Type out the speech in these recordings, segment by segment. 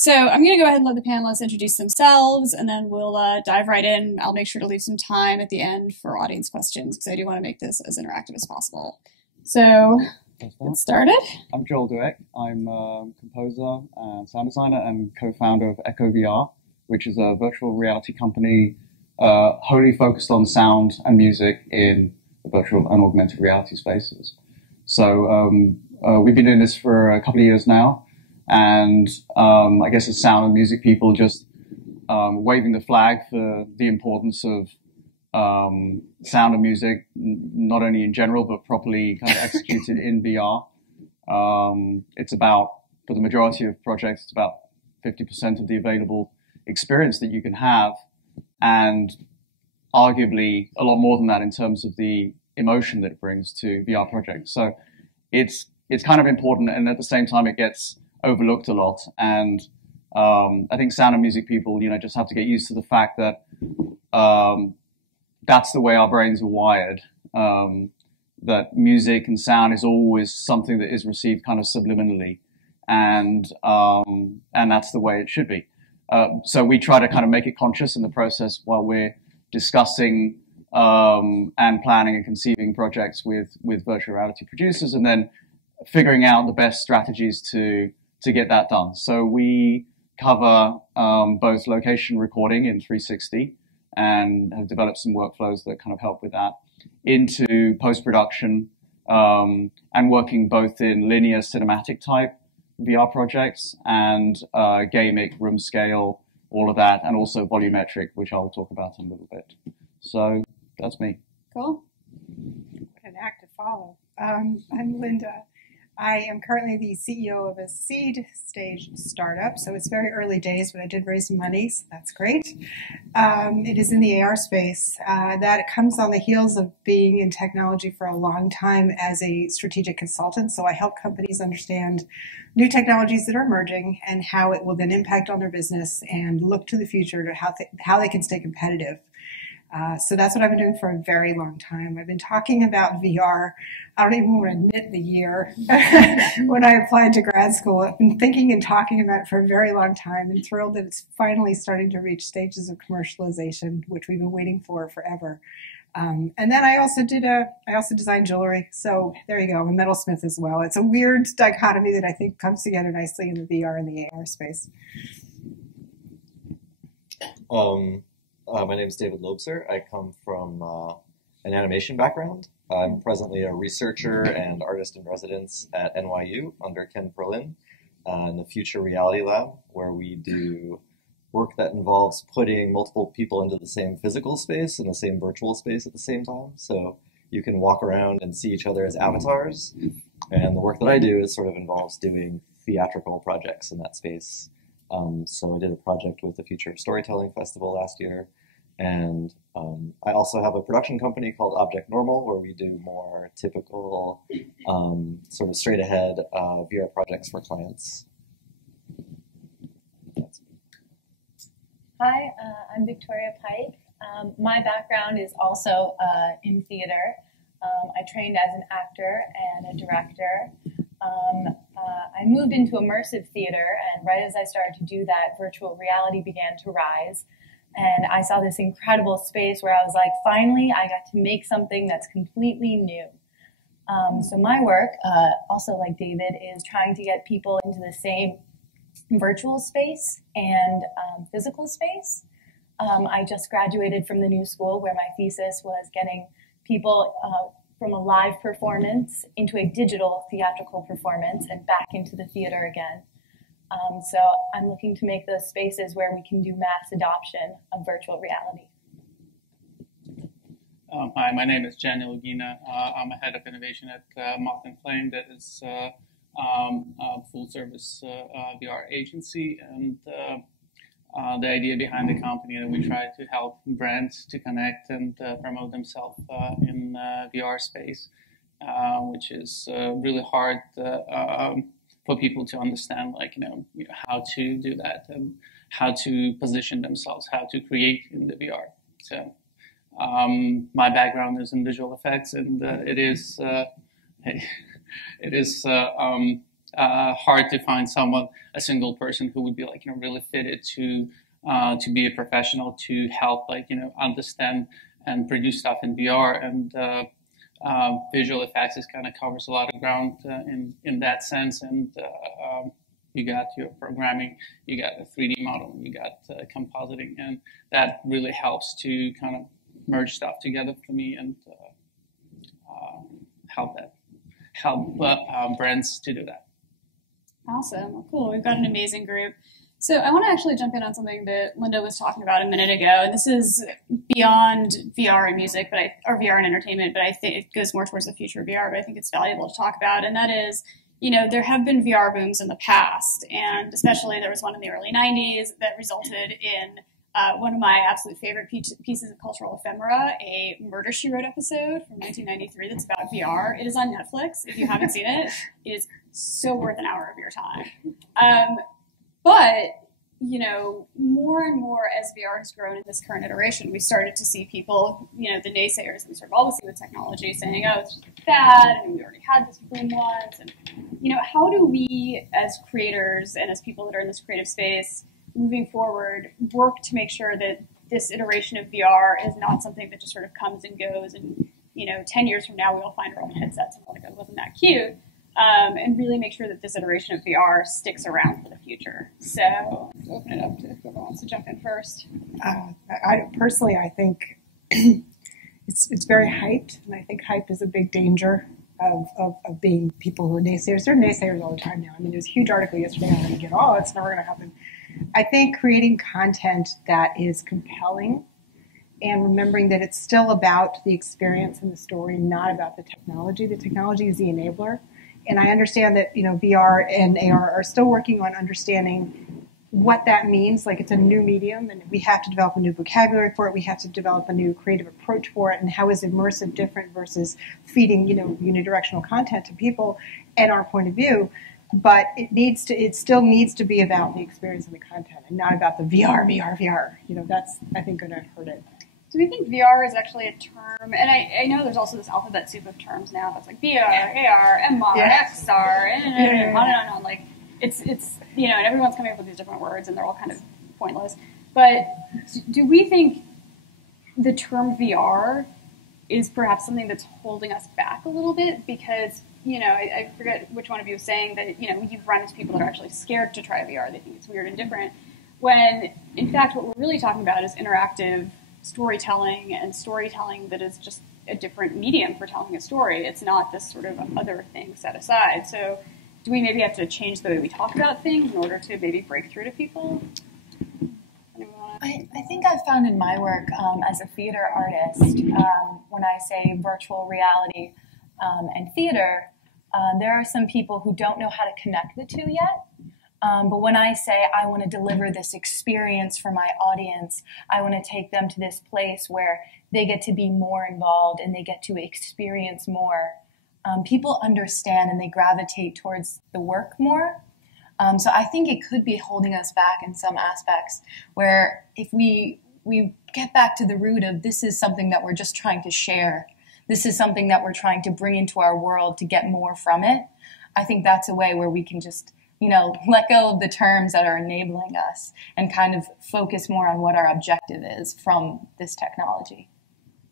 So I'm going to go ahead and let the panelists introduce themselves, and then we'll dive right in. I'll make sure to leave some time at the end for audience questions, because I do want to make this as interactive as possible. So get started. I'm Douek. I'm a composer and sound designer and co-founder of Echo VR, which is a virtual reality company wholly focused on sound and music in the virtual and augmented reality spaces. So we've been doing this for a couple of years now. And I guess as sound and music people, just waving the flag for the importance of sound and music, not only in general, but properly kind of executed in VR. It's about, for the majority of projects, it's about 50% of the available experience that you can have, and arguably a lot more than that in terms of the emotion that it brings to VR projects. So it's kind of important, and at the same time, it gets overlooked a lot. And I think sound and music people, just have to get used to the fact that that's the way our brains are wired. That music and sound is always something that is received kind of subliminally, and that's the way it should be. So we try to kind of make it conscious in the process while we're discussing and planning and conceiving projects with virtual reality producers, and then figuring out the best strategies to get that done. So we cover both location recording in 360 and have developed some workflows that kind of help with that, into post-production and working both in linear cinematic type VR projects and gamic, room scale, all of that, and also volumetric, which I'll talk about in a little bit. So that's me. Cool. An act to follow. I'm Linda. I am currently the CEO of a seed stage startup, so it's very early days, but I did raise some money, so that's great. It is in the AR space. That comes on the heels of being in technology for a long time as a strategic consultant, so I help companies understand new technologies that are emerging and how it will then impact on their business and look to the future to how they can stay competitive. So that's what I've been doing for a very long time. I've been talking about VR. I don't even want to admit the year when I applied to grad school. I've been thinking and talking about it for a very long time, and thrilled that it's finally starting to reach stages of commercialization, which we've been waiting for forever. And then I also designed jewelry. So there you go. I'm a metalsmith as well. It's a weird dichotomy that I think comes together nicely in the VR and the AR space. My name is David Lobser. I come from an animation background. I'm presently a researcher and artist in residence at NYU under Ken Perlin in the Future Reality Lab, where we do work that involves putting multiple people into the same physical space and the same virtual space at the same time. So you can walk around and see each other as avatars. And the work that I do is sort of involves doing theatrical projects in that space. So I did a project with the Future Storytelling Festival last year. And I also have a production company called Object Normal, where we do more typical, sort of straight ahead VR projects for clients. Hi, I'm Victoria Pike. My background is also in theater. I trained as an actor and a director. I moved into immersive theater, and right as I started to do that, virtual reality began to rise. And I saw this incredible space where I was like, finally, I got to make something that's completely new. So my work, also like David, is trying to get people into the same virtual space and physical space. I just graduated from the new school where my thesis was getting people from a live performance into a digital theatrical performance and back into the theater again. So I'm looking to make those spaces where we can do mass adoption of virtual reality. Hi, my name is Jenya Lugina. I'm a head of innovation at Moth and Flame, that is a full-service VR agency. And the idea behind the company that we try to help brands to connect and promote themselves in VR space, which is really hard for people to understand, like, how to do that and how to position themselves, how to create in the VR. So my background is in visual effects, and it is hard to find someone, a single person who would be like, really fitted to be a professional to help, like, understand and produce stuff in VR. And visual effects is kind of covers a lot of ground in that sense. And you got your programming, you got a 3D model, and you got compositing, and that really helps to kind of merge stuff together for me and help brands to do that. Awesome. Well, cool. We've got an amazing group. So I want to actually jump in on something that Linda was talking about a minute ago, and this is beyond VR and music, or VR and entertainment, but I think it goes more towards the future of VR, but I think it's valuable to talk about, and that is, there have been VR booms in the past, and especially there was one in the early 90s that resulted in one of my absolute favorite pieces of cultural ephemera, a Murder, She Wrote episode from 1993 that's about VR. It is on Netflix. If you haven't seen it, it is so worth an hour of your time. But, more and more as VR has grown in this current iteration, we started to see people, the naysayers and sort of all the with technology saying, oh, it's just bad, and we already had this boom once. And, how do we as creators and as people that are in this creative space moving forward work to make sure that this iteration of VR is not something that just sort of comes and goes and, 10 years from now we all find our own headsets and we're like, oh, wasn't that cute? And really make sure that this iteration of VR sticks around for the future. So let's open it up to whoever wants to jump in first. I think it's very hyped, and I think hype is a big danger of being people who are naysayers. They're naysayers all the time now. I mean, there's a huge article yesterday on thinking, oh, it's never going to happen. I think creating content that is compelling and remembering that it's still about the experience and the story, not about the technology. The technology is the enabler. And I understand that, VR and AR are still working on understanding what that means. Like, it's a new medium, and we have to develop a new vocabulary for it. We have to develop a new creative approach for it. And how is immersive different versus feeding, unidirectional content to people and our point of view? But it still needs to be about the experience and the content, and not about the VR. That's, I think, going to hurt it. Do we think VR is actually a term? And I know there's also this alphabet soup of terms now that's like VR, AR, MR, XR, and on and on. Like, it's and everyone's coming up with these different words, and they're all kind of pointless. But do we think the term VR is perhaps something that's holding us back a little bit? Because, I forget which one of you was saying that, you've run into people that are actually scared to try VR. They think it's weird and different. When, in fact, what we're really talking about is interactive storytelling, and storytelling that is just a different medium for telling a story. It's not this sort of other thing set aside. So do we maybe have to change the way we talk about things in order to maybe break through to people? I think I've found in my work as a theater artist, when I say virtual reality and theater, there are some people who don't know how to connect the two yet. But when I say I want to deliver this experience for my audience, I want to take them to this place where they get to be more involved and they get to experience more, people understand and they gravitate towards the work more. So I think it could be holding us back in some aspects, where if we get back to the root of this is something that we're just trying to share, this is something that we're trying to bring into our world to get more from it, I think that's a way where we can just let go of the terms that are enabling us and kind of focus more on what our objective is from this technology.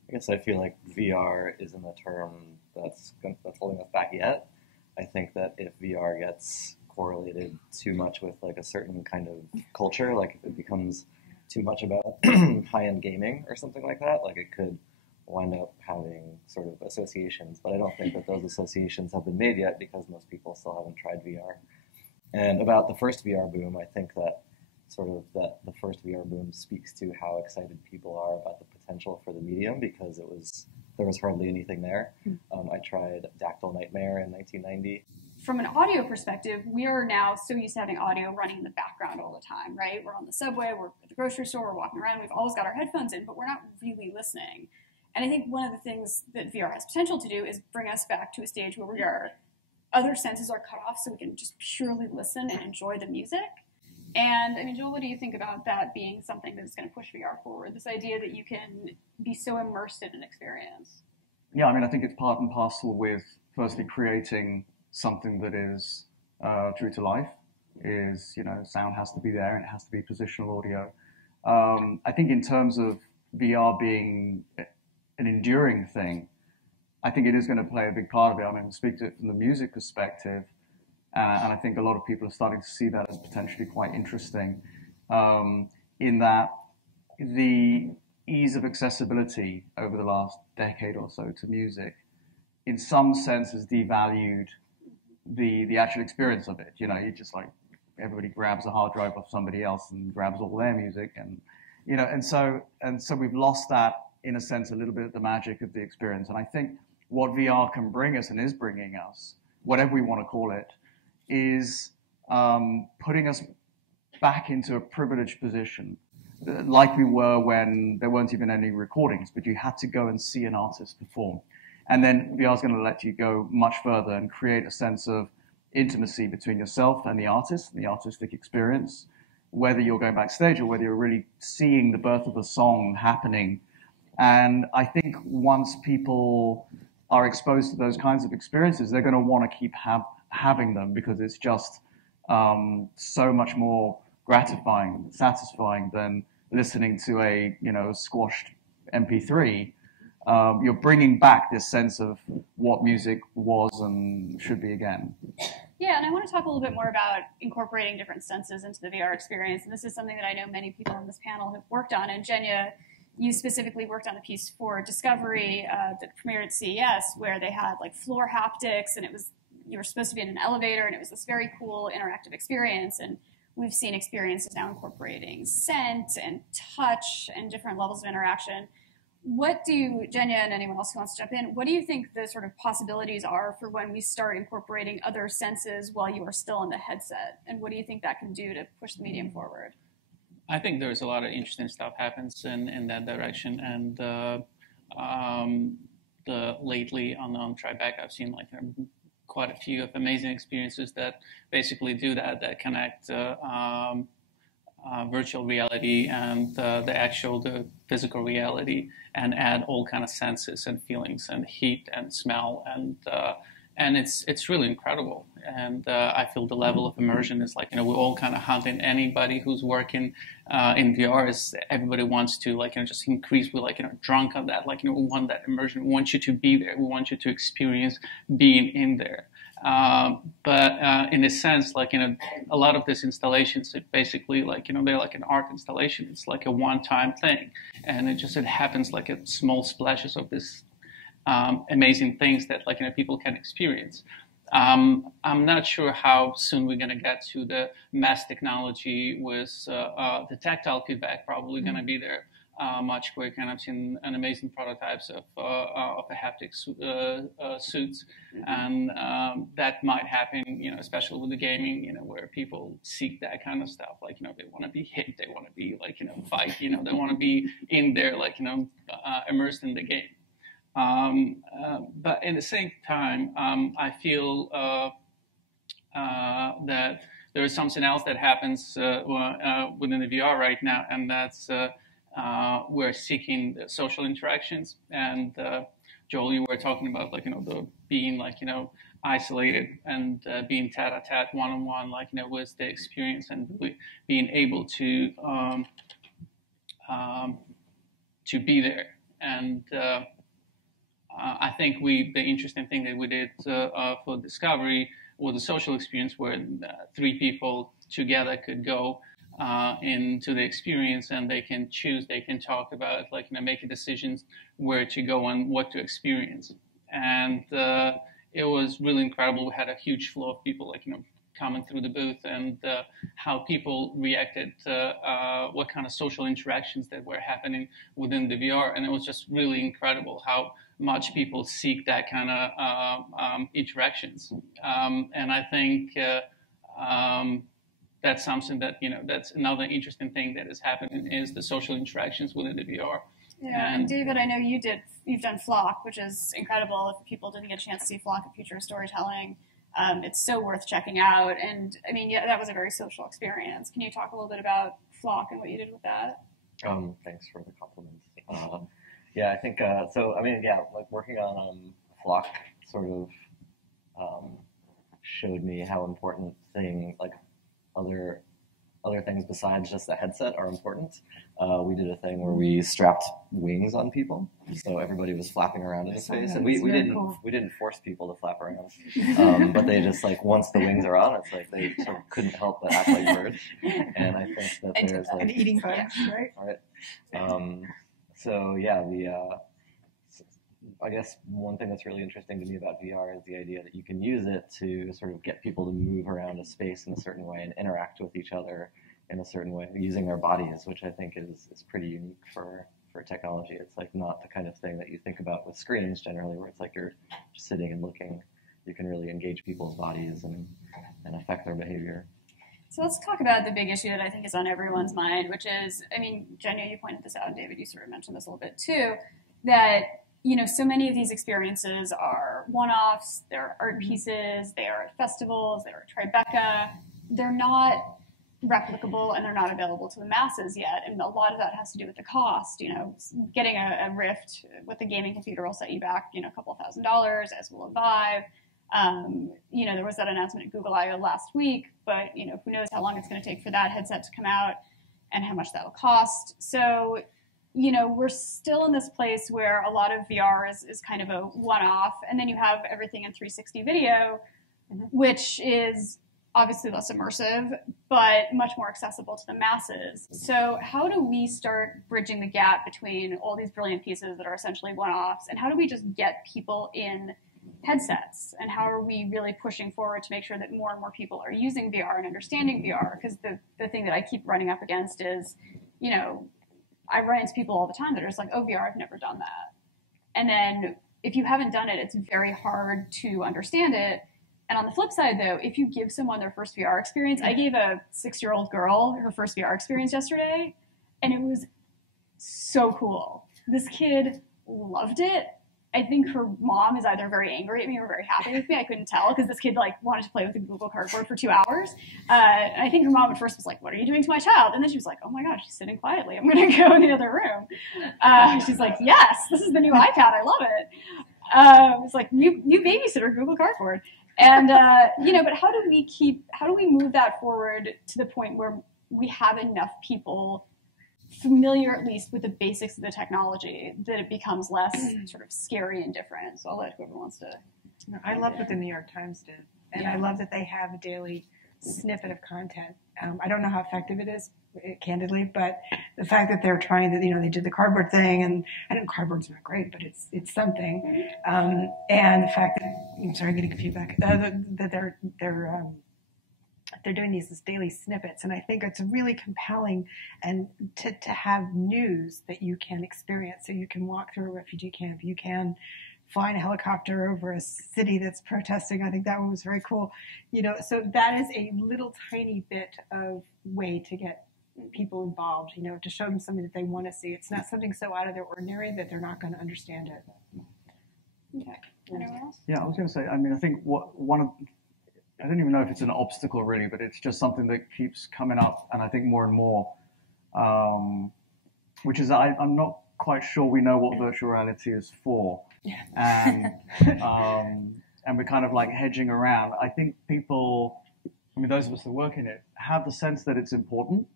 I guess I feel like VR isn't a term that's holding us back yet. I think that if VR gets correlated too much with like a certain kind of culture, like if it becomes too much about high-end gaming or something like that, like it could wind up having sort of associations. But I don't think that those associations have been made yet because most people still haven't tried VR. And about the first VR boom, I think that the first VR boom speaks to how excited people are about the potential for the medium, because there was hardly anything there. I tried Dactyl Nightmare in 1990. From an audio perspective, we are now so used to having audio running in the background all the time, right? We're on the subway, we're at the grocery store, we're walking around, we've always got our headphones in, but we're not really listening. And I think one of the things that VR has potential to do is bring us back to a stage where other senses are cut off so we can just purely listen and enjoy the music. And I mean, Joel, what do you think about that being something that's going to push VR forward? This idea that you can be so immersed in an experience. Yeah, I mean, I think it's part and parcel with firstly creating something that is true to life. Is, you know, sound has to be there and it has to be positional audio. I think in terms of VR being an enduring thing, I think it is going to play a big part of it. I mean, speak to it from the music perspective, and I think a lot of people are starting to see that as potentially quite interesting, in that the ease of accessibility over the last decade or so to music, in some sense, has devalued the actual experience of it. You know, you just like, everybody grabs a hard drive off somebody else and grabs all their music, and you know, and so we've lost that, in a sense, a little bit of the magic of the experience. And I think what VR can bring us, and is bringing us, whatever we want to call it, is putting us back into a privileged position, like we were when there weren't even any recordings, but you had to go and see an artist perform. And then VR is going to let you go much further and create a sense of intimacy between yourself and the artist, and the artistic experience, whether you're going backstage or whether you're really seeing the birth of a song happening. And I think once people are exposed to those kinds of experiences, they're going to want to keep having them, because it's just so much more gratifying, satisfying than listening to a, you know, squashed MP3. You're bringing back this sense of what music was and should be again. Yeah, and I want to talk a little bit more about incorporating different senses into the VR experience. And this is something that I know many people on this panel have worked on. And Jenya, you specifically worked on the piece for Discovery that premiered at CES, where they had like floor haptics, and you were supposed to be in an elevator, and it was this very cool interactive experience. And we've seen experiences now incorporating scent and touch and different levels of interaction. What do you, Jenya, and anyone else who wants to jump in, what do you think the sort of possibilities are for when we start incorporating other senses while you are still in the headset? And what do you think that can do to push the medium forward? I think there's a lot of interesting stuff happens in that direction. And lately on Tribeca, I've seen like quite a few of amazing experiences that basically do that connect virtual reality and the physical reality, and add all kind of senses and feelings and heat and smell, and it's really incredible. And I feel the level of immersion is like, you know, we're all kind of hunting anybody who's working in VR. Is everybody wants to, like, you know, just increase. We're like, you know, drunk on that. Like, you know, we want that immersion. We want you to be there. We want you to experience being in there. But in a sense, like, you know, a lot of these installations, it basically, like, you know, they're like an art installation. It's like a one-time thing, and it happens like a small splashes of this amazing things that, like, you know, people can experience. I'm not sure how soon we're going to get to the mass technology with the tactile feedback. Probably going to be there much quicker, and I've seen an amazing prototypes of the haptic suits, and that might happen, you know, especially with the gaming, you know, where people seek that kind of stuff. Like, you know, they want to be hit, they want to be, like, you know, fight, you know, they want to be in there, like, you know, immersed in the game. But at the same time, I feel that there is something else that happens within the VR right now, and that's we're seeking the social interactions. And Joel, you were talking about, like, you know, the being, like, you know, isolated and being tete-a-tete, one-on-one, like, you know, with the experience, and really being able to be there. And I think the interesting thing that we did for Discovery was the social experience, where 3 people together could go into the experience, and they can choose, they can talk about, like, you know, make decisions where to go and what to experience. And it was really incredible. We had a huge flow of people, like, you know, coming through the booth, and how people reacted to what kind of social interactions that were happening within the VR. And it was just really incredible how much people seek that kind of interactions. And I think that's something that, you know, that's another interesting thing that is happening, is the social interactions within the VR. Yeah, and David, I know you've done Flock, which is incredible. If people didn't get a chance to see Flock at Future Storytelling, it's so worth checking out. And I mean, yeah, that was a very social experience. Can you talk a little bit about Flock and what you did with that? Thanks for the compliments. Yeah, I think, so, I mean, yeah, like, working on Flock sort of showed me how important other things besides just the headset are important. We did a thing where we strapped wings on people, so everybody was flapping around in space, and we didn't force people to flap around, but they just like once the wings are on, it's like they sort of couldn't help but act like birds, and I think that there's like and eating bugs, right? Right. So yeah, I guess one thing that's really interesting to me about VR is the idea that you can use it to sort of get people to move around a space in a certain way and interact with each other in a certain way using their bodies, which I think is pretty unique for technology. It's like not the kind of thing that you think about with screens generally, where it's like you're just sitting and looking. You can really engage people's bodies and affect their behavior. So let's talk about the big issue that I think is on everyone's mind, which is, I mean, Jenya, you pointed this out, and David, you sort of mentioned this a little bit too, that so many of these experiences are one-offs, they're art pieces, they are at festivals, they're at Tribeca. They're not replicable and they're not available to the masses yet. And a lot of that has to do with the cost. Getting a Rift with a gaming computer will set you back, a couple of $1,000s, as will a Vive. There was that announcement at Google I/O last week, but who knows how long it's going to take for that headset to come out and how much that'll cost. So we're still in this place where a lot of VR is kind of a one-off, and then you have everything in 360 video, which is obviously less immersive, but much more accessible to the masses. So how do we start bridging the gap between all these brilliant pieces that are essentially one-offs, and how do we just get people in headsets, and how are we really pushing forward to make sure that more and more people are using VR and understanding VR? Because the thing that I keep running up against is, I run into people all the time that are just like, oh, VR, I've never done that. And then if you haven't done it, it's very hard to understand it. And on the flip side, though, if you give someone their first VR experience, I gave a 6-year-old girl her first VR experience yesterday, and it was so cool. This kid loved it. I think her mom is either very angry at me or very happy with me. I couldn't tell, because this kid wanted to play with a Google Cardboard for 2 hours. And I think her mom at first was like, what are you doing to my child? And then she was like, oh my gosh, she's sitting quietly. I'm going to go in the other room. She's like, yes, this is the new iPad. I love it. It's like, new babysitter, Google Cardboard. And, but how do we move that forward to the point where we have enough people familiar at least with the basics of the technology that it becomes less sort of scary and different? So I'll let whoever wants to. I love what the New York Times did, and I love that they have a daily snippet of content. I don't know how effective it is, candidly, but the fact that they're trying to, they did the cardboard thing, and I know cardboard's not great, but it's something. And the fact that, I'm sorry, I'm getting feedback, that they're doing these daily snippets, and I think it's really compelling, and to have news that you can experience. So you can walk through a refugee camp, you can fly in a helicopter over a city that's protesting. I think that one was very cool. So that is a little tiny bit of way to get people involved, to show them something that they want to see. It's not something so out of their ordinary that they're not going to understand it. Okay. Anyone else? Yeah, I was going to say, I think I don't even know if it's an obstacle really, but it's just something that keeps coming up, and I think more and more, which is I'm not quite sure we know what virtual reality is for, and we're kind of like hedging around. I think people, those of us that work in it, have the sense that it's important.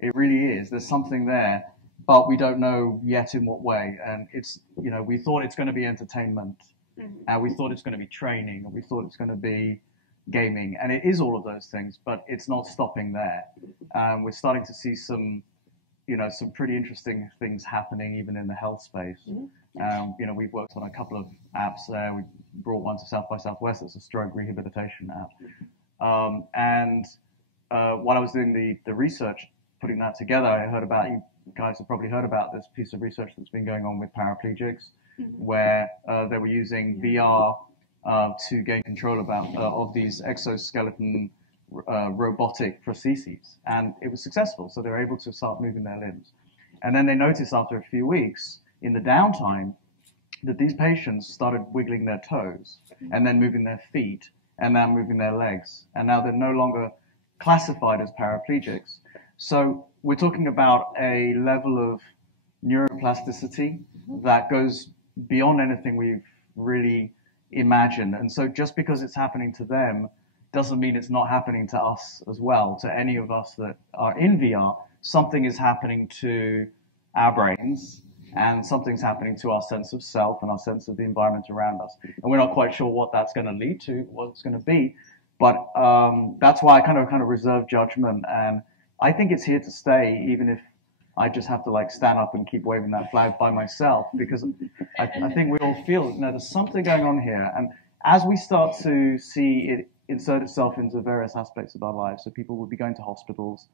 It really is. There's something there, but we don't know yet in what way. And it's, we thought it's going to be entertainment, and we thought it's going to be training, and we thought it's going to be gaming, and it is all of those things, but it's not stopping there. We're starting to see some pretty interesting things happening even in the health space. We've worked on a couple of apps there. We brought one to South by Southwest. It's a stroke rehabilitation app. While I was doing the research, putting that together, I heard about, you guys have probably heard about this piece of research that's been going on with paraplegics, where they were using VR to gain control of these exoskeleton robotic prostheses, and it was successful. So they were able to start moving their limbs, and then they noticed after a few weeks in the downtime that these patients started wiggling their toes, and then moving their feet, and now moving their legs, and now they're no longer classified as paraplegics. So we're talking about a level of neuroplasticity that goes beyond anything we've really imagined. And so just because it's happening to them doesn't mean it's not happening to us as well, to any of us that are in VR. Something is happening to our brains, and something's happening to our sense of self and our sense of the environment around us. And we're not quite sure what that's going to lead to, what it's going to be. But that's why I kind of reserve judgment. And I think it's here to stay, even if I just have to like stand up and keep waving that flag by myself, because I think we all feel, there's something going on here. And as we start to see it insert itself into various aspects of our lives, so people will be going to hospitals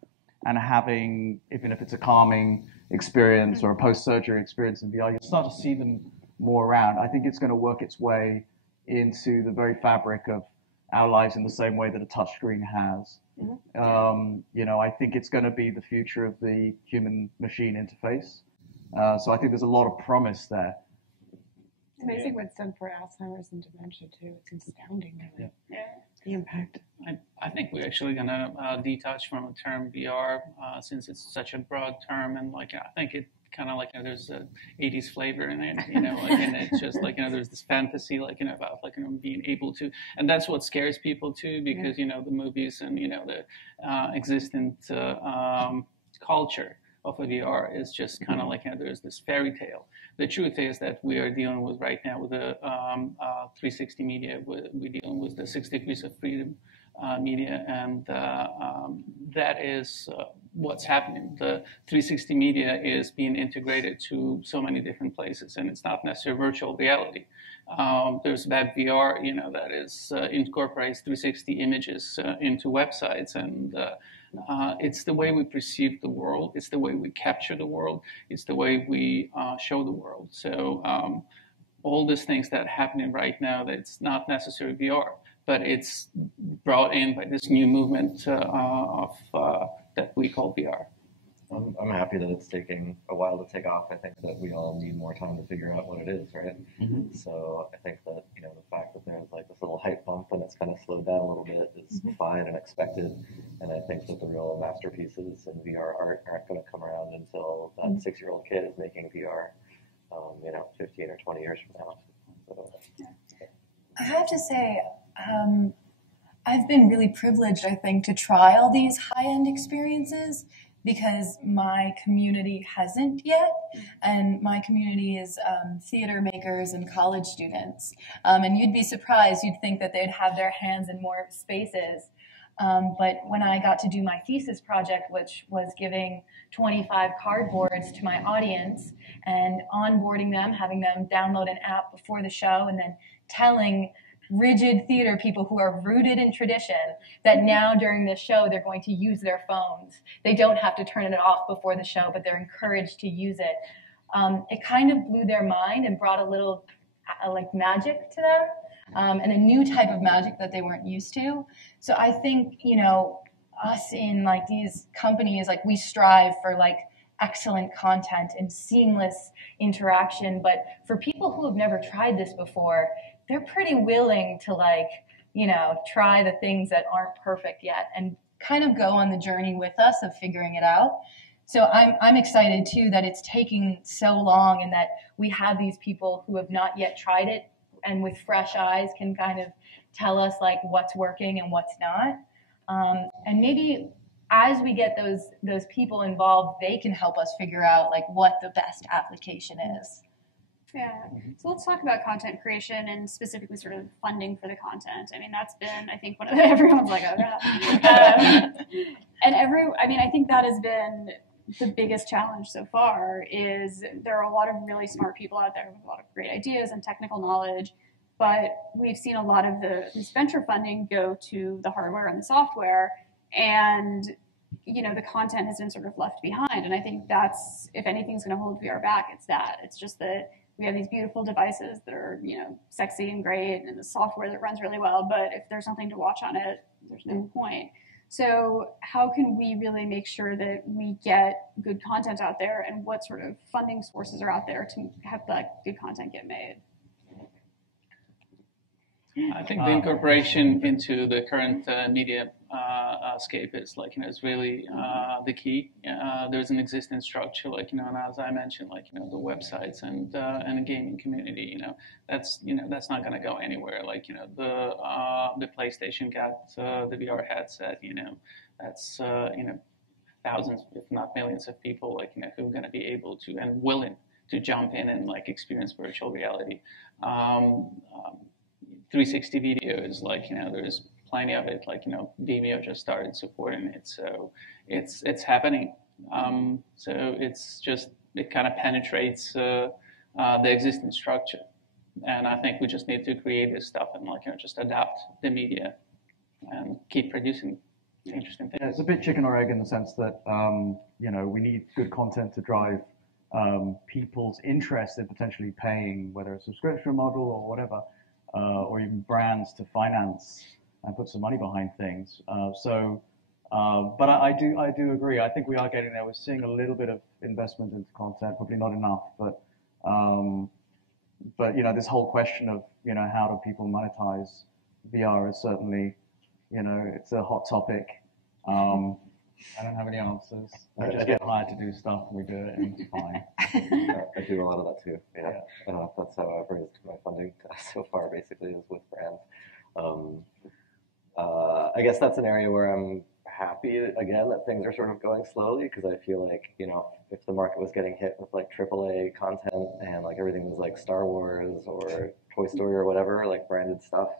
and having, even if it's a calming experience or a post-surgery experience in VR, you'll start to see them more around. I think it's going to work its way into the very fabric of our lives in the same way that a touchscreen has. I think it's going to be the future of the human-machine interface. So I think there's a lot of promise there. It's amazing what's done for Alzheimer's and dementia too. It's astounding, really. The impact. I think we're actually going to detach from the term VR since it's such a broad term, and I think it kind of there's a 80s flavor in it, and it's just there's this fantasy about being able to, and that's what scares people too, because the movies and the existent culture of a VR is just kind of there's this fairy tale. The truth is that we are dealing with right now with the 360 media. We're dealing with the 6 degrees of freedom media, and that is what's happening. The 360 media is being integrated to so many different places, and it's not necessarily virtual reality. There's web VR, that is incorporates 360 images into websites, and it's the way we perceive the world. It's the way we capture the world. It's the way we show the world. So all these things that are happening right now, that's not necessarily VR, but it's brought in by this new movement of that we call VR. I'm happy that it's taking a while to take off. I think that we all need more time to figure out what it is, right? Mm-hmm. So I think that the fact that there's this little hype bump and it's kind of slowed down a little bit is fine and expected. And I think that the real masterpieces in VR art aren't going to come around until that 6-year-old kid is making VR, 15 or 20 years from now. So, I have to say, I've been really privileged, I think, to try all these high-end experiences, because my community hasn't yet, and my community is theater makers and college students. And you'd be surprised, you'd think that they'd have their hands in more spaces. But when I got to do my thesis project, which was giving 25 cardboards to my audience and onboarding them, having them download an app before the show, and then telling rigid theater people who are rooted in tradition that now during the show they're going to use their phones. They don't have to turn it off before the show, but they're encouraged to use it. It kind of blew their mind and brought a little magic to them, and a new type of magic that they weren't used to. So I think, us in these companies, we strive for excellent content and seamless interaction, but for people who have never tried this before, they're pretty willing to try the things that aren't perfect yet and kind of go on the journey with us of figuring it out. So I'm excited too that it's taking so long and that we have these people who have not yet tried it and with fresh eyes can kind of tell us what's working and what's not. And maybe as we get those people involved, they can help us figure out what the best application is. Yeah. So let's talk about content creation and specifically sort of funding for the content. I mean, that's been, I think, one of everyone's like, oh god. I think that has been the biggest challenge so far. Is there are a lot of really smart people out there with a lot of great ideas and technical knowledge, but we've seen a lot of this venture funding go to the hardware and the software, and the content has been sort of left behind. And I think that's, if anything's going to hold VR back, it's that. It's just that we have these beautiful devices that are, sexy and great, and the software that runs really well, but if there's nothing to watch on it, there's no point. So how can we really make sure that we get good content out there, and what sort of funding sources are out there to have that good content get made? I think the incorporation into the current media scape is is really the key. There's an existing structure, and as I mentioned, the websites and the gaming community. That's not going to go anywhere. The PlayStation got the VR headset. That's thousands, if not millions, of people who are going to be able to and willing to jump in and experience virtual reality. 360 video is there's plenty of it. Vimeo just started supporting it, so it's happening. So it kind of penetrates the existing structure, and I think we just need to create this stuff and just adapt the media and keep producing interesting things. Yeah, it's a bit chicken or egg in the sense that we need good content to drive people's interest in potentially paying, whether a subscription model or whatever, or even brands to finance and put some money behind things. But I do agree. I think we are getting there. We're seeing a little bit of investment into content, probably not enough, but this whole question of how do people monetize VR is certainly it's a hot topic. I don't have any answers. I just get hired to do stuff and we do it and it's fine. I do a lot of that too. Yeah. That's how I've raised my funding so far, basically, is with brands. I guess that's an area where I'm happy again that things are sort of going slowly, because I feel like if the market was getting hit with AAA content and everything was Star Wars or Toy Story or whatever, branded stuff,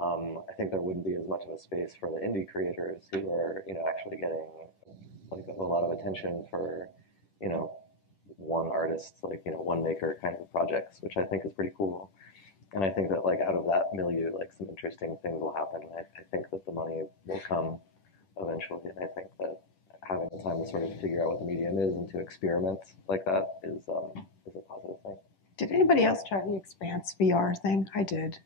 I think there wouldn't be as much of a space for the indie creators who are actually getting a lot of attention for one artist, one maker kind of projects, which I think is pretty cool. And I think that out of that milieu, some interesting things will happen. I think that the money will come eventually, and I think that having the time to sort of figure out what the medium is and to experiment like that is a positive thing. Did anybody else try the Expanse VR thing? I did.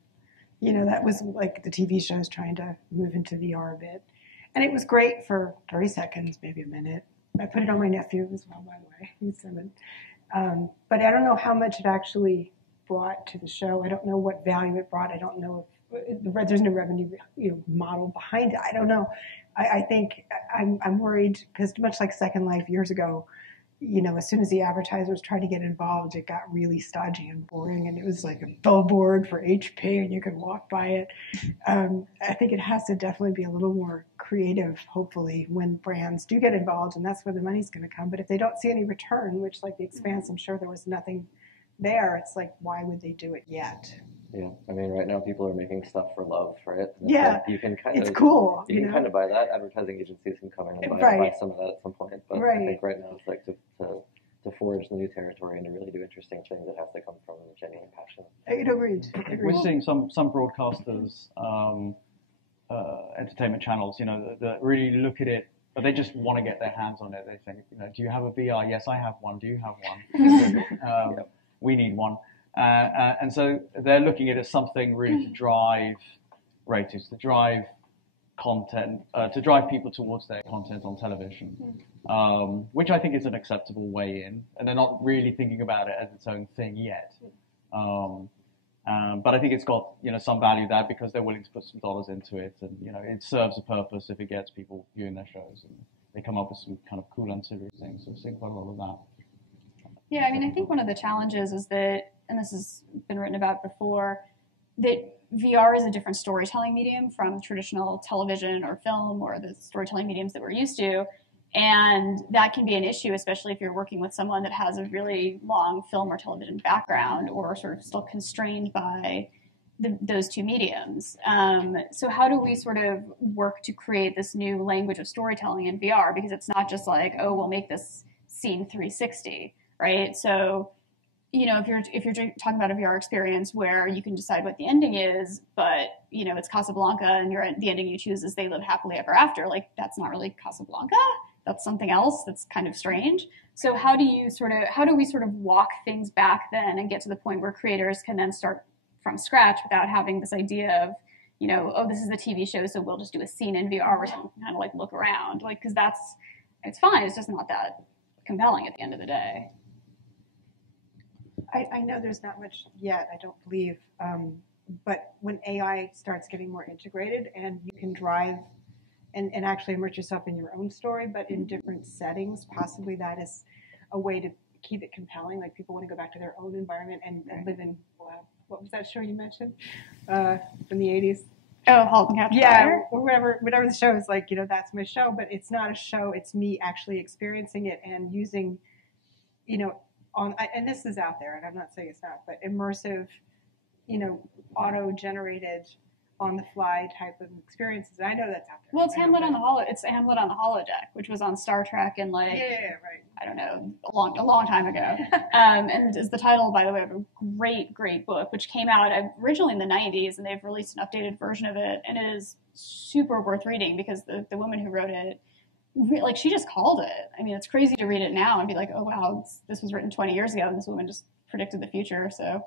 That was the TV shows trying to move into VR a bit. And it was great for 30 seconds, maybe a minute. I put it on my nephew as well, by the way. He's 7. But I don't know how much it actually brought to the show. I don't know what value it brought. I don't know if there's no revenue model behind it. I don't know. I think I'm worried because much like Second Life years ago, as soon as the advertisers tried to get involved, it got really stodgy and boring, and it was like a billboard for HP, and you could walk by it. I think it has to definitely be a little more creative, hopefully, when brands do get involved, and that's where the money's going to come. But if they don't see any return, which the Expanse, I'm sure there was nothing there, it's why would they do it yet? Yeah, I mean, right now people are making stuff for love for it. And you can it's cool. You can kind of buy that. Advertising agencies can come in and buy some of that at some point. But I think right now it's to forge the new territory and to really do interesting things, it has to come from genuine passion. Agreed. We're seeing some broadcasters, entertainment channels, that really look at it, but they just want to get their hands on it. They think, do you have a VR? Yes, I have one. Do you have one? We need one. And so they're looking at it as something really to drive ratings, to drive content, to drive people towards their content on television, which I think is an acceptable way in. And they're not really thinking about it as its own thing yet. But I think it's got some value there because they're willing to put some dollars into it, and it serves a purpose if it gets people viewing their shows, and they come up with some kind of cool ancillary things. So we're seeing quite a lot of that. Yeah, I mean, I think one of the challenges is that, and this has been written about before, that VR is a different storytelling medium from traditional television or film or the storytelling mediums that we're used to. And that can be an issue, especially if you're working with someone that has a really long film or television background or sort of still constrained by those two mediums. So how do we sort of work to create this new language of storytelling in VR? Because it's not just we'll make this scene 360, right? So, if you're talking about a VR experience where you can decide what the ending is, but, it's Casablanca and the ending you choose is they live happily ever after, that's not really Casablanca. That's something else that's kind of strange. So how do we sort of walk things back then and get to the point where creators can then start from scratch without having this idea of, this is a TV show, so we'll just do a scene in VR where someone can kind of look around, because it's fine. It's just not that compelling at the end of the day. I know there's not much yet, I don't believe, but when AI starts getting more integrated and you can drive and actually immerse yourself in your own story, but in different settings. Possibly that is a way to keep it compelling. Like people want to go back to their own environment and live in, what was that show you mentioned from the 80s? Oh, *Halt and Catch Fire*. Or whatever the show is, like, that's my show, but it's not a show. It's me actually experiencing it and using, and this is out there, and I'm not saying it's not, but immersive, auto-generated, on-the-fly type of experiences. And I know that's out there. Well, it's Hamlet on the holodeck, which was on Star Trek in right. I don't know, a long time ago. And is the title, by the way, of a great book, which came out originally in the 90s, and they've released an updated version of it, and it is super worth reading because the woman who wrote it, like, she just called it. I mean, it's crazy to read it now and be like, oh wow, this was written 20 years ago, and this woman just predicted the future. So.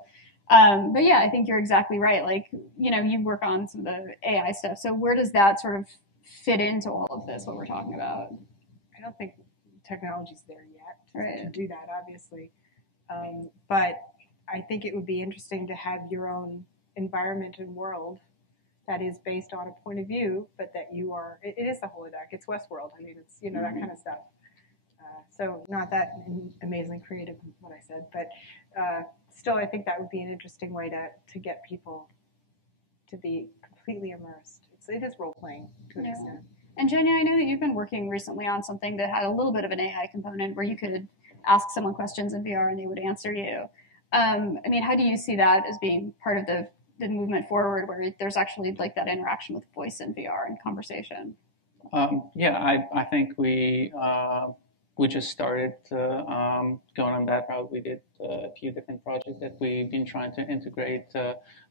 But yeah, I think you're exactly right. Like, you work on some of the AI stuff. So where does that sort of fit into all of this, what we're talking about? I don't think technology's there yet to Right. do that, obviously. But I think it would be interesting to have your own environment and world that is based on a point of view, but that it is the holodeck. It's Westworld. I mean, it's, that kind of stuff. So not that amazingly creative, what I said, but still, I think that would be an interesting way to get people to be completely immersed. It is role-playing to an extent. And Jenya, I know that you've been working recently on something that had a little bit of an AI component where you could ask someone questions in VR and they would answer you. I mean, how do you see that as being part of the movement forward where there's actually like that interaction with voice in VR and conversation? I think we just started going on that route. We did a few different projects that we've been trying to integrate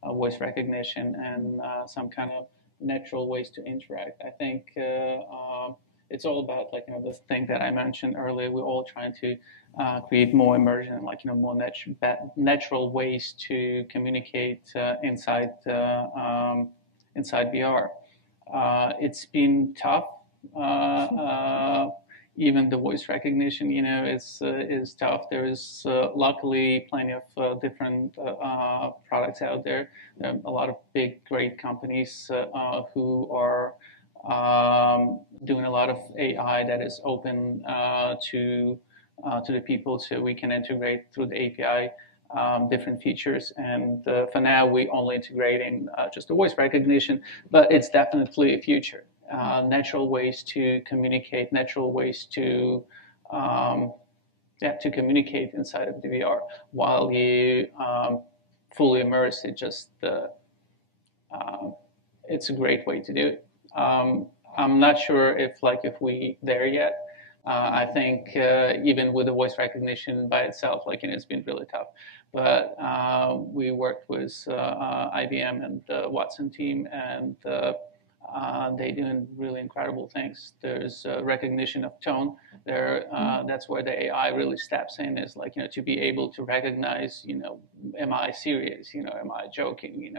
voice recognition and some kind of natural ways to interact. I think it's all about the thing that I mentioned earlier. We're all trying to create more immersion and more natural ways to communicate inside VR. It's been tough. Even the voice recognition, is tough. There is luckily plenty of different products out there. There are a lot of big, great companies who are doing a lot of AI that is open to the people, so we can integrate through the API different features. And for now, we're only integrating just the voice recognition, but it's definitely a future. Natural ways to communicate, natural ways to communicate inside of the VR while you fully immerse. It's a great way to do it. I'm not sure if we there yet. I think even with the voice recognition by itself, it's been really tough. But we worked with IBM and the Watson team, and they're doing really incredible things. There's recognition of tone. That's where the AI really steps in, is to be able to recognize, am I serious? Am I joking?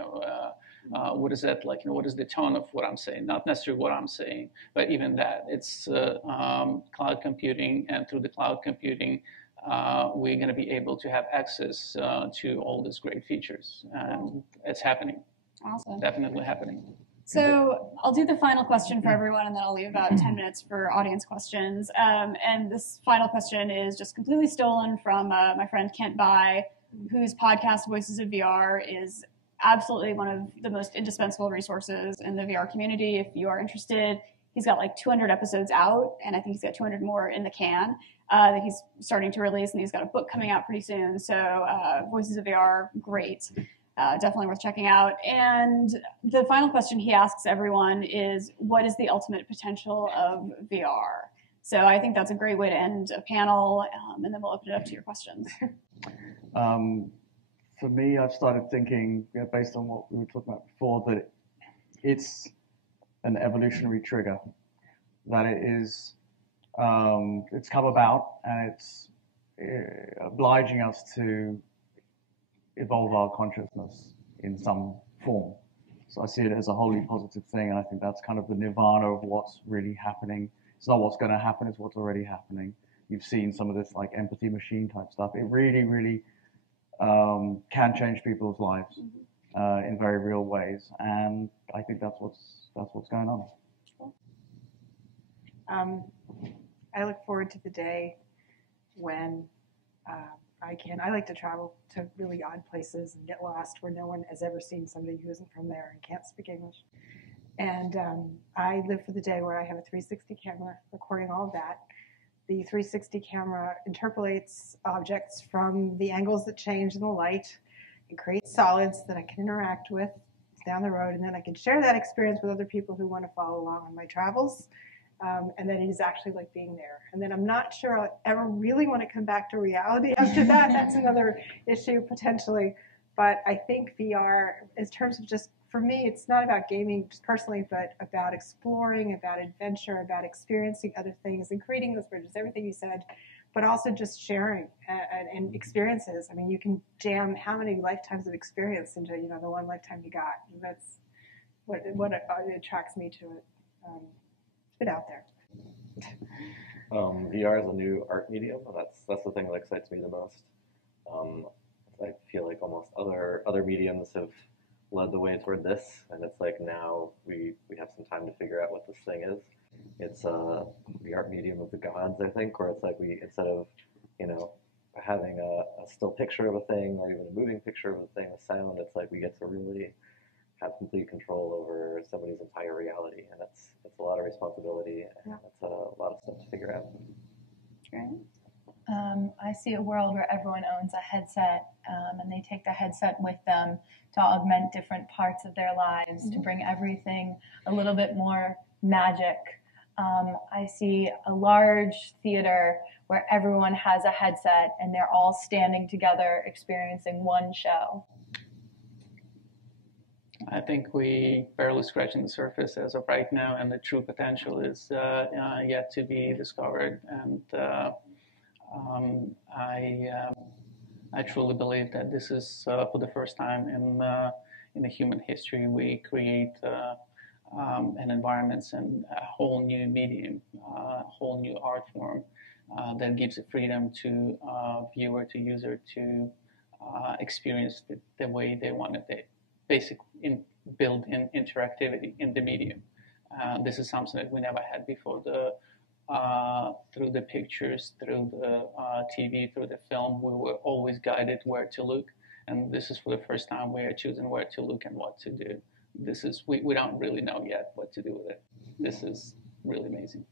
What is that like? What is the tone of what I'm saying? Not necessarily what I'm saying, but even that. It's cloud computing, and through the cloud computing, we're going to be able to have access to all these great features, and it's happening. Awesome. Definitely happening. So I'll do the final question for everyone, and then I'll leave about 10 minutes for audience questions. And this final question is just completely stolen from my friend Kent Bai, whose podcast Voices of VR is absolutely one of the most indispensable resources in the VR community. If you are interested, he's got 200 episodes out, and I think he's got 200 more in the can that he's starting to release, and he's got a book coming out pretty soon. So Voices of VR, great. Definitely worth checking out. And the final question he asks everyone is, what is the ultimate potential of VR? So I think that's a great way to end a panel, and then we'll open it up to your questions. For me, I've started thinking, based on what we were talking about before, that it's an evolutionary trigger, that it is, it's come about, and it's obliging us to evolve our consciousness in some form. So I see it as a wholly positive thing, and I think that's kind of the nirvana of what's really happening. It's not what's going to happen, it's what's already happening. You've seen some of this empathy machine type stuff. It really, really can change people's lives in very real ways, and I think that's what's going on. I look forward to the day when I like to travel to really odd places and get lost where no one has ever seen somebody who isn't from there and can't speak English. And I live for the day where I have a 360 camera recording all of that. The 360 camera interpolates objects from the angles that change in the light and creates solids that I can interact with down the road, and then I can share that experience with other people who want to follow along on my travels. And then it is actually like being there. And then I'm not sure I'll ever really want to come back to reality after that. That's another issue potentially. But I think VR, in terms of just, for me, it's not about gaming just personally, but about exploring, about adventure, about experiencing other things and creating those bridges, everything you said, but also just sharing and experiences. I mean, you can jam how many lifetimes of experience into, the one lifetime you got. And that's what attracts me to it. Get out there. VR is a new art medium. That's the thing that excites me the most. I feel like almost other mediums have led the way toward this, and it's like now we have some time to figure out what this thing is. It's the art medium of the gods, I think, where it's like we, instead of having a still picture of a thing or even a moving picture of a thing with sound, it's like we get to really have complete control over somebody's entire reality, and it's a lot of responsibility, and it's a lot of stuff to figure out. Great. I see a world where everyone owns a headset, and they take the headset with them to augment different parts of their lives, to bring everything a little bit more magic. I see a large theater where everyone has a headset and they're all standing together experiencing one show. I think we barely scratching the surface as of right now, and the true potential is yet to be discovered. And I truly believe that this is for the first time in the human history we create an environments and a whole new medium, a whole new art form that gives the freedom to viewer, to user to experience the way they want it. Basically, build in interactivity in the medium. This is something that we never had before. Through the pictures, through the TV, through the film, we were always guided where to look, and this is for the first time we are choosing where to look and what to do. This is we don't really know yet what to do with it. This is really amazing.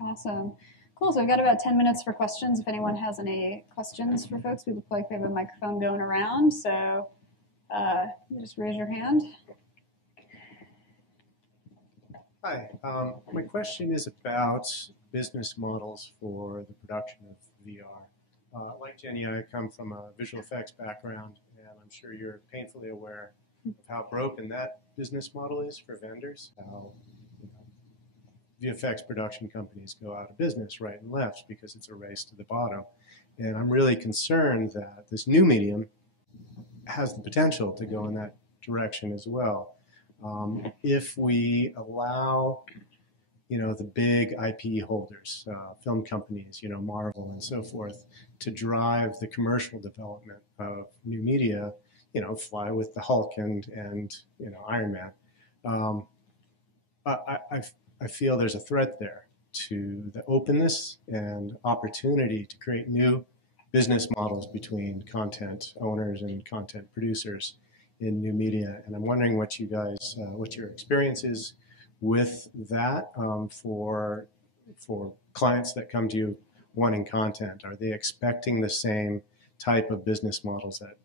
Awesome. Cool, so we've got about 10 minutes for questions. If anyone has any questions for folks, we look like we have a microphone going around, so just raise your hand. Hi, my question is about business models for the production of VR. Like Jenya, I come from a visual effects background, and I'm sure you're painfully aware of how broken that business model is for vendors, how VFX production companies go out of business right and left because it's a race to the bottom. And I'm really concerned that this new medium has the potential to go in that direction as well. If we allow, the big IP holders, film companies, Marvel and so forth, to drive the commercial development of new media, fly with the Hulk and Iron Man. I feel there's a threat there to the openness and opportunity to create new business models between content owners and content producers in new media. And I'm wondering what you guys, what your experience is with that for clients that come to you wanting content. Are they expecting the same type of business models that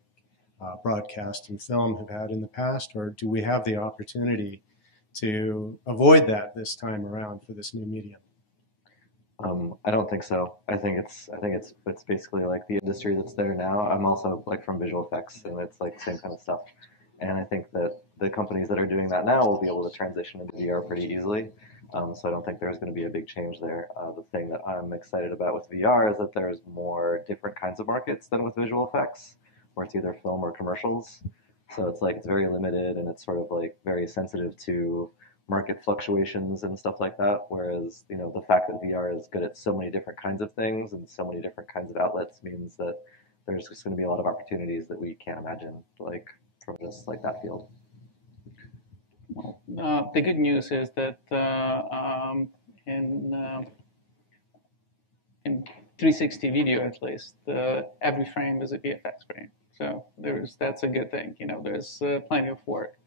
broadcast and film have had in the past, or do we have the opportunity to avoid that this time around for this new medium? I don't think so. I think it's basically like the industry that's there now. I'm also like from visual effects, and it's like the same kind of stuff. And I think that the companies that are doing that now will be able to transition into VR pretty easily. So I don't think there's going to be a big change there. The thing that I'm excited about with VR is that there's more different kinds of markets than with visual effects, where it's either film or commercials. So it's like it's very limited, and it's sort of like very sensitive to market fluctuations and stuff like that. Whereas, the fact that VR is good at so many different kinds of things and so many different kinds of outlets means that there's just going to be a lot of opportunities that we can't imagine, like from just like that field. Well, the good news is that in 360 video at least, every frame is a VFX frame. So that's a good thing. There's plenty of work.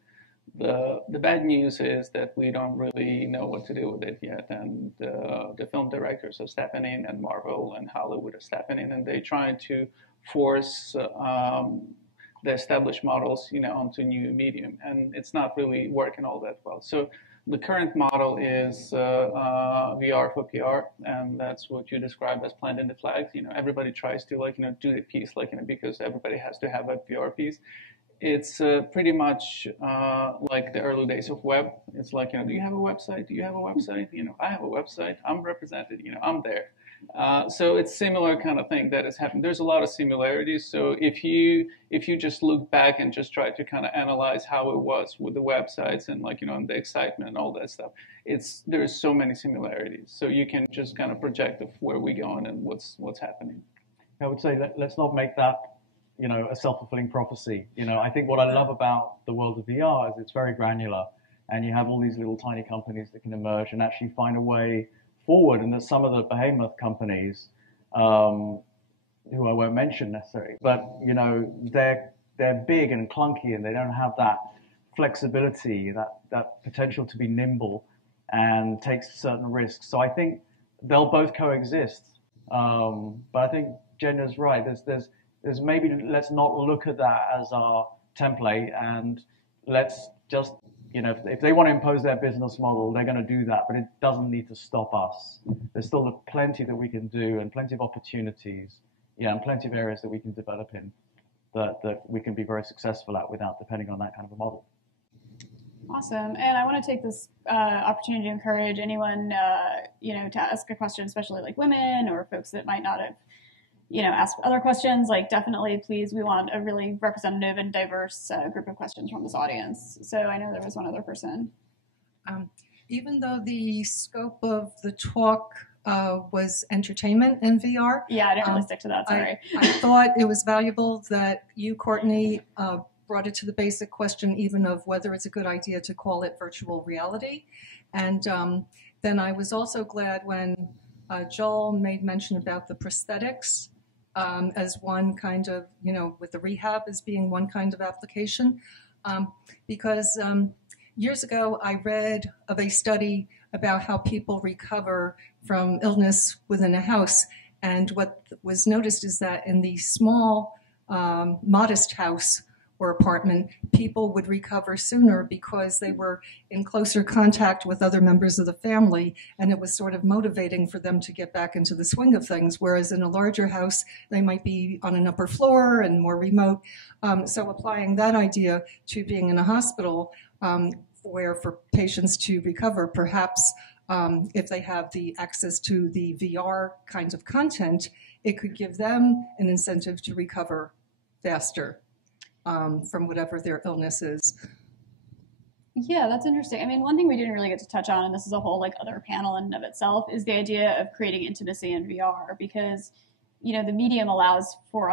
The bad news is that we don't really know what to do with it yet, and the film directors are stepping in, and Marvel and Hollywood are stepping in, and they're trying to force the established models, onto new medium, and it's not really working all that well. So the current model is VR for PR, and that's what you described as planting the flags. Everybody tries to do the piece because everybody has to have a VR piece. It's pretty much like the early days of web. It's like, do you have a website? Do you have a website? I have a website. I'm represented. I'm there. So it's similar kind of thing that has happened. There's a lot of similarities. So if you just look back and just try to kind of analyze how it was with the websites and and the excitement and all that stuff, there's so many similarities. So you can just kind of project of where we're going and what's happening. I would say let's not make that a self-fulfilling prophecy. I think what I love about the world of VR is it's very granular, and you have all these little tiny companies that can emerge and actually find a way forward, and that some of the behemoth companies, who I won't mention necessarily, but they're big and clunky, and they don't have that flexibility, that potential to be nimble and take certain risks. So I think they'll both coexist. But I think Jenya's right. There's maybe, let's not look at that as our template, and let's just, if they want to impose their business model, they're going to do that, but it doesn't need to stop us. There's still plenty that we can do, and plenty of opportunities, and plenty of areas that we can develop in that we can be very successful at without depending on that kind of a model. Awesome. And I want to take this opportunity to encourage anyone, to ask a question, especially like women or folks that might not have ask other questions. Definitely, please, we want a really representative and diverse group of questions from this audience. So I know there was one other person. Even though the scope of the talk was entertainment and VR. Yeah, I didn't really stick to that, sorry. I thought it was valuable that you, Courtney, brought it to the basic question even of whether it's a good idea to call it virtual reality. And then I was also glad when Joel made mention about the prosthetics as one kind of, with the rehab as being one kind of application. Because years ago I read of a study about how people recover from illness within a house. And what was noticed is that in the small, modest house or apartment, people would recover sooner because they were in closer contact with other members of the family, and it was sort of motivating for them to get back into the swing of things, whereas in a larger house, they might be on an upper floor and more remote. So applying that idea to being in a hospital, where for patients to recover, perhaps if they have the access to the VR kinds of content, it could give them an incentive to recover faster from whatever their illness is. Yeah, that's interesting. I mean, one thing we didn't really get to touch on, and this is a whole other panel in and of itself, is the idea of creating intimacy in VR, because the medium allows for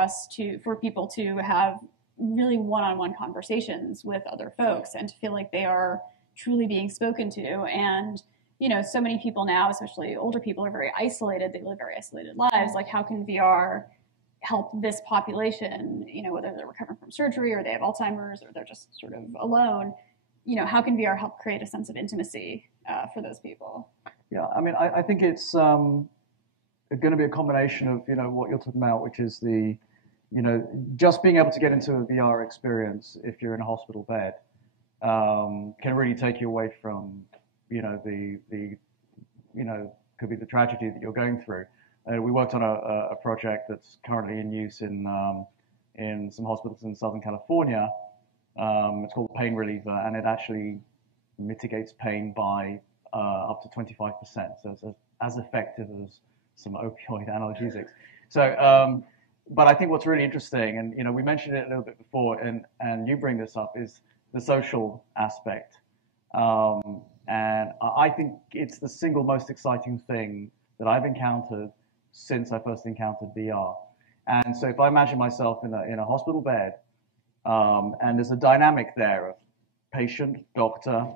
people to have really one-on-one conversations with other folks and to feel like they are truly being spoken to. And so many people now, especially older people, are very isolated. They live very isolated lives. How can VR help this population, whether they're recovering from surgery or they have Alzheimer's or they're just sort of alone, how can VR help create a sense of intimacy for those people? Yeah, I mean, I think it's going to be a combination of, what you're talking about, which is just being able to get into a VR experience if you're in a hospital bed can really take you away from, could be the tragedy that you're going through. We worked on a project that's currently in use in some hospitals in Southern California. It's called Pain Reliever, and it actually mitigates pain by up to 25%. So it's as effective as some opioid analgesics. So, but I think what's really interesting, and we mentioned it a little bit before, and you bring this up, is the social aspect. And I think it's the single most exciting thing that I've encountered since I first encountered VR. And so if I imagine myself in a hospital bed, and there's a dynamic there of patient, doctor,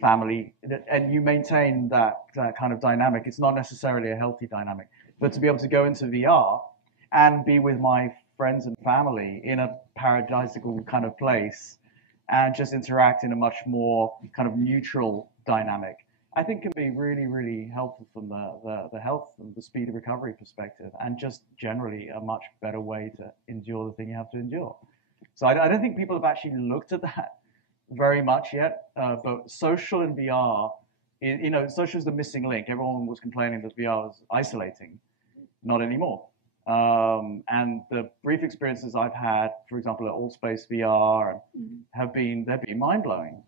family, and you maintain that kind of dynamic. It's not necessarily a healthy dynamic, but to be able to go into VR and be with my friends and family in a paradisical kind of place and just interact in a much more kind of neutral dynamic, I think can be really, really helpful from the health and the speed of recovery perspective, and just generally a much better way to endure the thing you have to endure. So I don't think people have actually looked at that very much yet, but social and VR, social is the missing link. Everyone was complaining that VR was isolating. Not anymore. And the brief experiences I've had, for example, at Allspace VR, they've been mind-blowing.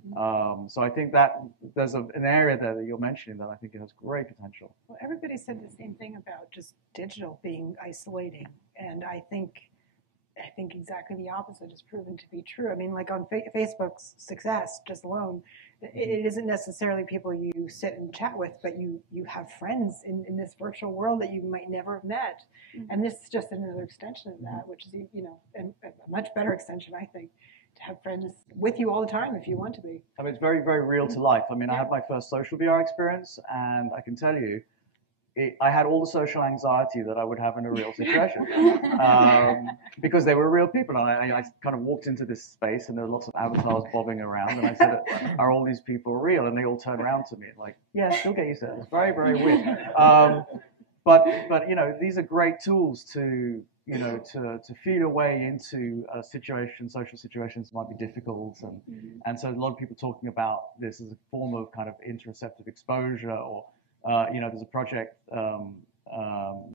So I think that there's an area there that you're mentioning that I think it has great potential. Well, everybody said the same thing about just digital being isolating, and I think exactly the opposite is proven to be true. I mean, like on Facebook's success just alone, it isn't necessarily people you sit and chat with, but you have friends in this virtual world that you might never have met. And this is just another extension of that, which is, a much better extension, I think, to have friends with you all the time if you want to be. I mean, it's very, very real to life. I mean, I had my first social VR experience, and I can tell you, I had all the social anxiety that I would have in a real situation, because they were real people. And I kind of walked into this space, and there were lots of avatars bobbing around, and I said, "Are all these people real?" And they all turned around to me like, "Yeah, still get used to it." It's very, very weird. But these are great tools to feel your way into social situations that might be difficult, and so a lot of people talking about this as a form of kind of interoceptive exposure, or there's a project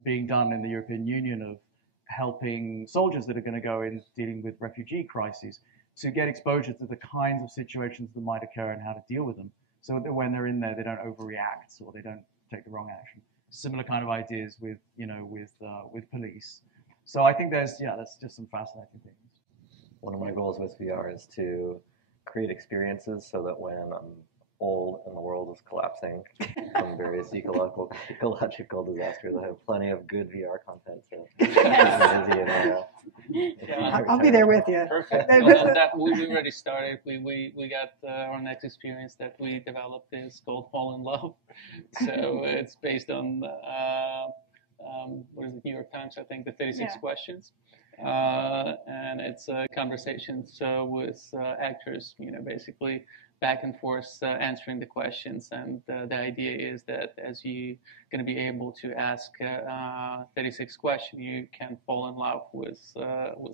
being done in the European Union of helping soldiers that are going to go in dealing with refugee crises to get exposure to the kinds of situations that might occur and how to deal with them, so that when they're in there, they don't overreact or they don't take the wrong action. Similar kind of ideas with police. So I think that's just some fascinating things. One of my goals with VR is to create experiences so that when I'm old and the world is collapsing from various ecological disasters, I have plenty of good VR content to I'll be there with you. Perfect. That we already started. We got our next experience that we developed is called Fall in Love. So it's based on what is it, New York Times, I think, the 36 questions. And it's conversations with actors, basically back and forth answering the questions. And the idea is that as you're going to be able to ask 36 questions, you can fall in love with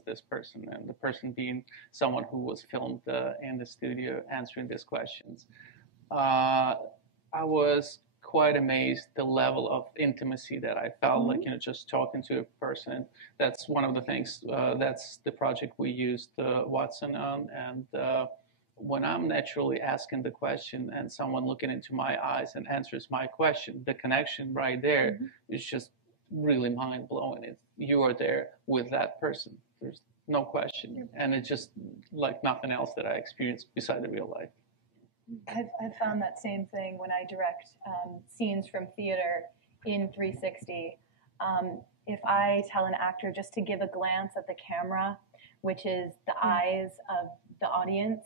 this person, and the person being someone who was filmed in the studio answering these questions. I was quite amazed the level of intimacy that I felt, like, just talking to a person. That's one of the things, that's the project we used Watson on, and when I'm naturally asking the question and someone looking into my eyes and answers my question, the connection right there is just really mind-blowing. You are there with that person. There's no question. And it's just like nothing else that I experienced beside the real life. I've found that same thing when I direct scenes from theater in 360. If I tell an actor just to give a glance at the camera, which is the eyes of the audience,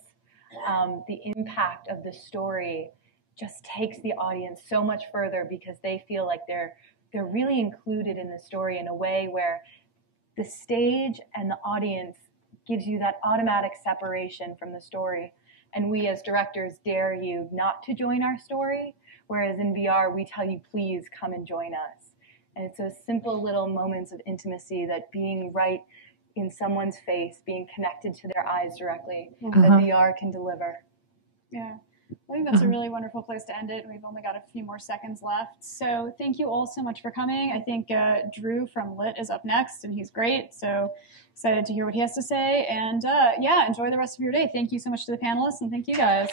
the impact of the story just takes the audience so much further, because they feel like they're really included in the story in a way where the stage and the audience gives you that automatic separation from the story. And we as directors dare you not to join our story, whereas in VR we tell you, please come and join us. And it's those simple little moments of intimacy, that being right in someone's face, being connected to their eyes directly, that VR can deliver. Yeah, I think that's a really wonderful place to end it. We've only got a few more seconds left. So thank you all so much for coming. I think Drew from Lit is up next, and he's great. So excited to hear what he has to say. And enjoy the rest of your day. Thank you so much to the panelists, and thank you guys.